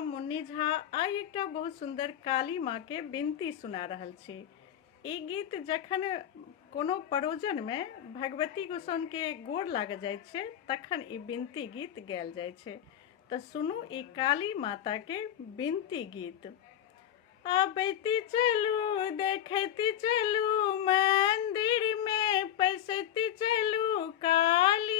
मुन्नी झा आइ एकटा बहुत सुंदर काली माँ के बिनती सुना रहल छी। ई गीत जखन कोनो परोजन में भगवती गोसाउन के गोर लाग जाय छै तखन ई बिनती गीत गायल जाय छै। तो सुनू ई काली माता के बिनती गीत। आबैती चलू देखैती चलू मंदिर में पैसैती चलू काली